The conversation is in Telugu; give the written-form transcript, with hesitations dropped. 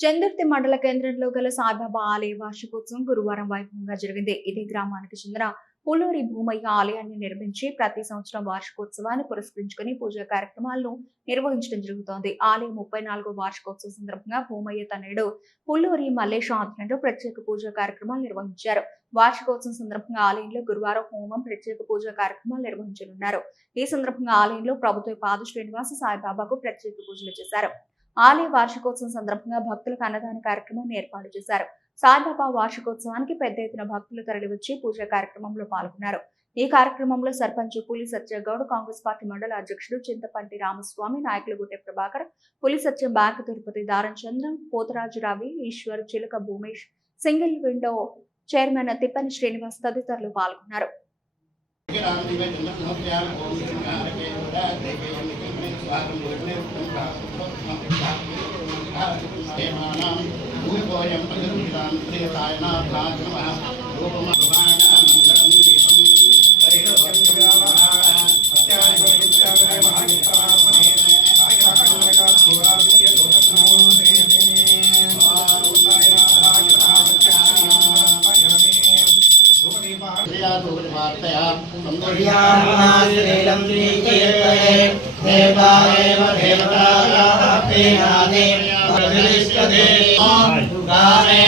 చందుర్తి మండల కేంద్రంలో గల సాయిబాబా ఆలయ వార్షికోత్సవం గురువారం వైభవంగా జరిగింది. ఇదే గ్రామానికి చెందిన పుల్లూరి భూమయ్య ఆలయాన్ని నిర్మించి ప్రతి సంవత్సరం వార్షికోత్సవాన్ని పురస్కరించుకుని పూజా కార్యక్రమాలను నిర్వహించడం జరుగుతోంది. ఆలయం 34వ వార్షికోత్సవం సందర్భంగా భూమయ్య తనయుడు పుల్లూరి మల్లేష్ ఆధ్వర్యంలో ప్రత్యేక పూజా కార్యక్రమాలు నిర్వహించారు. వార్షికోత్సవం సందర్భంగా ఆలయంలో గురువారం హోమం, ప్రత్యేక పూజా కార్యక్రమాలు నిర్వహించనున్నారు. ఈ సందర్భంగా ఆలయంలో ప్రభుత్వ పాద శ్రీనివాస సాయిబాబాకు ప్రత్యేక పూజలు చేశారు. ఆలయ వార్షికోత్సవం సందర్భంగా భక్తులకు అన్నదాన కార్యక్రమాన్ని ఏర్పాటు చేశారు. సాయిబాబా వార్షికోత్సవానికి పెద్ద ఎత్తున భక్తులు తరలివచ్చి పూజా కార్యక్రమంలో పాల్గొన్నారు. ఈ కార్యక్రమంలో సర్పంచ్ పులి సత్యగౌడ్, కాంగ్రెస్ పార్టీ మండల అధ్యక్షుడు చింతపంటి రామస్వామి, నాయకులు గుట్టె ప్రభాకర్, పులి సత్యం, బ్యాంకు తిరుపతి దారం Chandram, Potharaju Ravi, Eshwar, Chiluka Bhoomesh, single window chairman Thippani Srinivas తదితరులు పాల్గొన్నారు. गाने